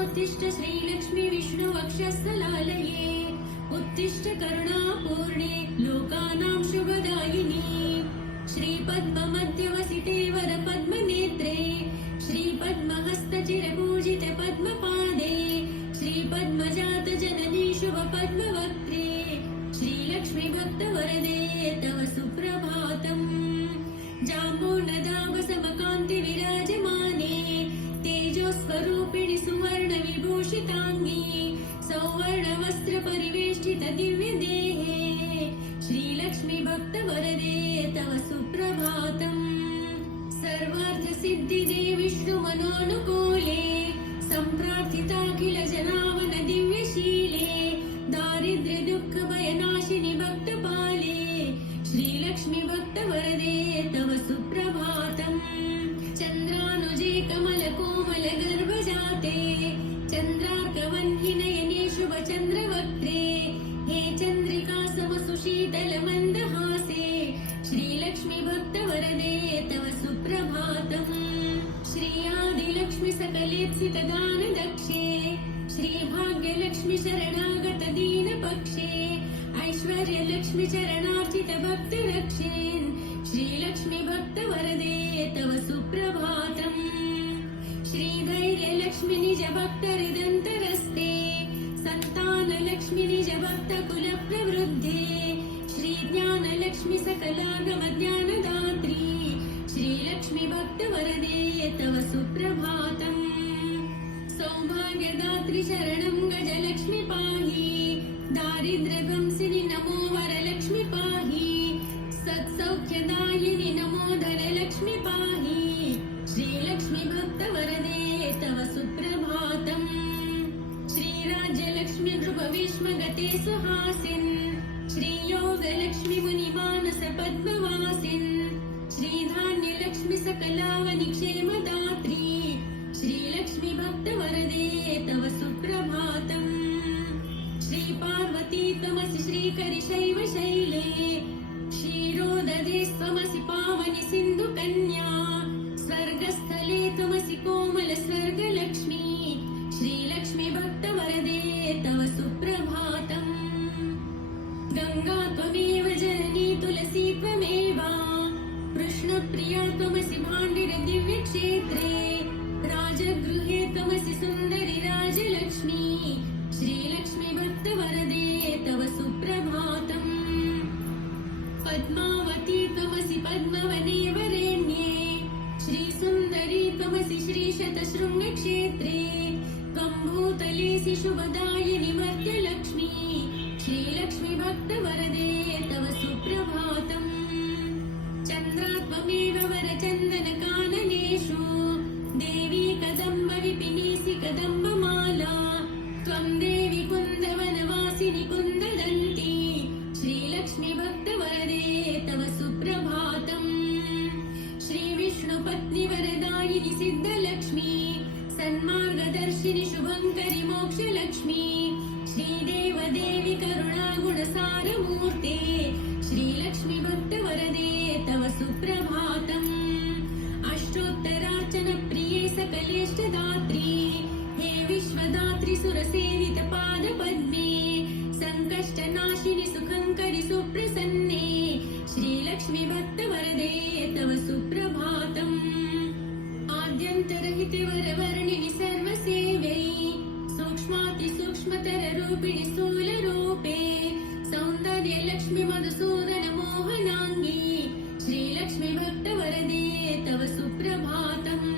उत्तिष्ठ श्रीलक्ष्मी विष्णुवक्षस्थलालये उत्तिष्ठ करुणापूर्णे लोकानां शुभदायिनी श्रीपद्ममध्यवसिते वरपद्मनेत्रे श्रीपद्महस्तचिरपूजिते पद्मपादे श्रीपद्मजात जननी शुभपद्मवक्त्रे श्रीलक्ष्मी भक्तवरदे तव सुप्रभातम् जाम्बूनदाभसमकान्ति विराजमाने तेजोस्वरूपिणि सुवर्ण विभूषिताङ्गी सौवर्ण परिवेष्टित दिव्यदेहे श्रीलक्ष्मी भक्तवरदे तव सुप्रभातम् सर्वार्थसिद्धिदे विष्णुमनोनुकूले सम्प्रार्थिताखिल जनावन दिव्यशीले दारिद्र्य दुःख भयनाशिनि भक्तपाले श्रीलक्ष्मी भक्तवरदे तव सुप्रभातम् चन्द्रानुजे कमलकोमल गर्भजाते चन्द्रार्कवह्नि नयने शुभचन्द्रवक्त्रे हे चन्द्रिका समसुशीतल मन्दहासे श्रीलक्ष्मी भक्तवरदे तव सुप्रभातम् श्रीयादिलक्ष्मी सकलेप्सित दानदक्षे श्रीभाग्यलक्ष्मी शरणागत दीनपक्षे ऐश्वर्यलक्ष्मी चरणार्चित भक्तरक्षेन् श्रीलक्ष्मी भक्तवरदे तव सुप्रभातम् श्रीधैर्यलक्ष्मी निज भक्तहृदन्तरस्ते सन्तानलक्ष्मी निज भक्तकुलप्रवृद्धे श्रीज्ञानलक्ष्मी सकलागमज्ञानदात्री श्रीलक्ष्मी भक्तवरदे तव सुप्रभातम् सौभाग्यदात्री शरणं गजलक्ष्मी पाहि दारिद्र्यध्वंसिनि नमो वरलक्ष्मी पाहि सत्सौख्यदायिनि नमो धनलक्ष्मी पाहि श्रीलक्ष्मी भक्तवरदे तव सुप्रभातम् श्रीराज्यलक्ष्मी नृपविष्मगते सुहासिन् श्रीयोगलक्ष्मी मुनिमानस पद्मवासिन् श्रीधान्यलक्ष्मी सकलावनि क्षेमदात्री श्रीलक्ष्मी भक्तवरदे तव सुप्रभातम् श्रीपार्वती त्वमसि श्रीकरिशैव शैले क्षीरोदधे त्वमसि पावनि सिन्धुकन्या स्वर्गस्थले त्वमसि कोमल स्वर्गलक्ष्मी श्रीलक्ष्मी भक्तवरदे तव सुप्रभातम् गङ्गा त्वमेव जननी तुलसी त्वमेव कृष्णप्रिया त्वमसि भाण्डिर दिव्यक्षेत्रे राजगृहे त्वमसि सुन्दरि राजलक्ष्मी श्रीलक्ष्मी भक्तवरदे तव सुप्रभातम् पद्मावती त्वमसि पद्मवने वरेण्ये श्रीसुन्दरी त्वमसि श्रीशतशृङ्गक्षेत्रे त्वं भूतलेसि शुभदायिनि मर्त्यलक्ष्मी श्रीलक्ष्मी भक्तवरदे तव सुप्रभातम् चन्द्रा त्वमेव वरचन्दनकाननेषु देवी कदम्ब विपिनीसि कदम्बमाला त्वं देवी कुन्दवनवासिनि कुन्ददन्ती श्रीलक्ष्मी भक्तवरदे तव सुप्रभातम् श्रीविष्णुपत्नि वरदायिनि सिद्धलक्ष्मी सन्मार्गदर्शिनि शुभङ्करि मोक्षलक्ष्मी श्रीदेवदेवि करुणागुणसारमूर्ते श्रीलक्ष्मी भक्तवरदे तव सुप्रभातम् अष्टोत्तरार्चन प्रिये सकलेष्टदात्री हे विश्वदात्री सुरसेवित पादपद्मे सङ्कष्टनाशिनि सुखङ्करि सुप्रसन्ने श्रीलक्ष्मी भक्तवरदे तव सुप्रभातम् आद्यन्तरहिते वरवर्णिनि सर्वसेवै सूक्ष्मातिसूक्ष्मतररूपिणि स्थूलरूपे सौन्दर्यलक्ष्मी मधुसूदन मोहनाङ्गी श्रीलक्ष्मी भक्तवरदे तव सुप्रभातम्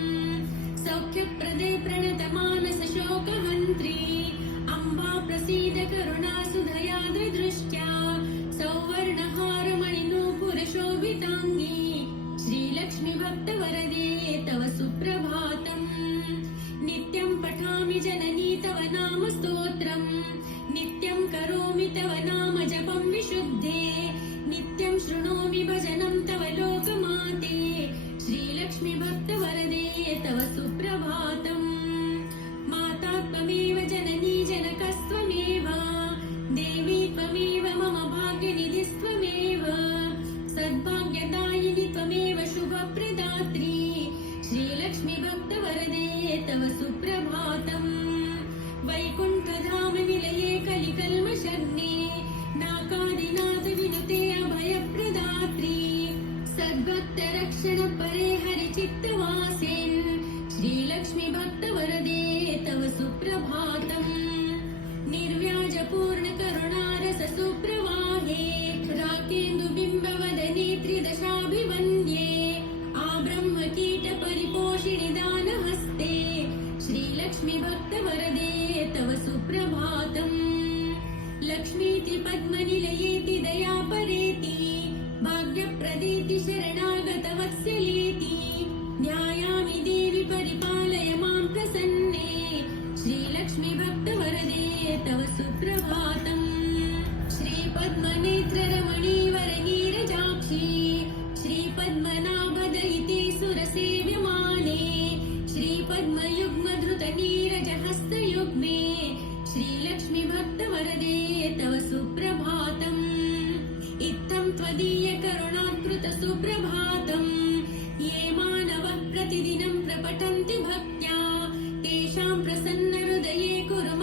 सौख्यप्रदे प्रणतमानस शोकहन्त्री अम्बा प्रसीद करुणासुधया दृष्ट्या सौवर्णहारमणिनूपुरशोभिताङ्गी श्रीलक्ष्मी भक्तवरदे तव सुप्रभातम् नित्यं पठामि जननी तव नाम स्तोत्रम् नित्यं करोमि तव नाम जपं विशुद्धे नित्यं शृणोमि भजनं तव लोकमाते श्रीलक्ष्मी भक्तवरदे तव सुप्रभातम् माता त्वमेव जननी जनकस्त्वमेव देवी त्वमेव मम भाग्यनिधिस्त्वमेव सद्भाग्यदायिनि त्वमेव शुभप्रदात्री श्रीलक्ष्मी भक्तवरदे तव सुप्रभातम् वैकुण्ठधाम निलये कलिकल्मषग्ने नाकादिनाथ विनुते अभयप्रदात्री सद्भक्तरक्षण परे हरिचित्तवासिन् श्रीलक्ष्मी भक्तवरदे तव सुप्रभातम् निर्व्याजपूर्ण करुणारस सुप्रवाहे राकेन्दुबिम्बवदने त्रिदशाभिवन्द्ये आब्रह्म कीट परिपोषिणि दानहस्ते श्रीलक्ष्मी भक्तवरदे तव सुप्रभातम् लक्ष्मीति पद्मनिलयेति दयापरेति भाग्यप्रदेति शरणागतवत्सलेति ध्यायामि देवि परिपालय मां प्रसन्ने श्रीलक्ष्मी भक्तवरदे तव सुप्रभातम् श्रीपद्मनेत्ररमणीवरनीरजाक्षी श्रीपद्मनाभदयिते सुरसेव्यमाने श्रीपद्मयुग्मधृतनीरजहस्तयुग्मे श्रीलक्ष्मी भक्तवरदे तव सुप्रभातम् इत्थं त्वदीयकरुणाकृत सुप्रभातम् ये मानवः प्रतिदिनं प्रपठन्ति भक्त्या तेषां प्रसन्नहृदये कुरु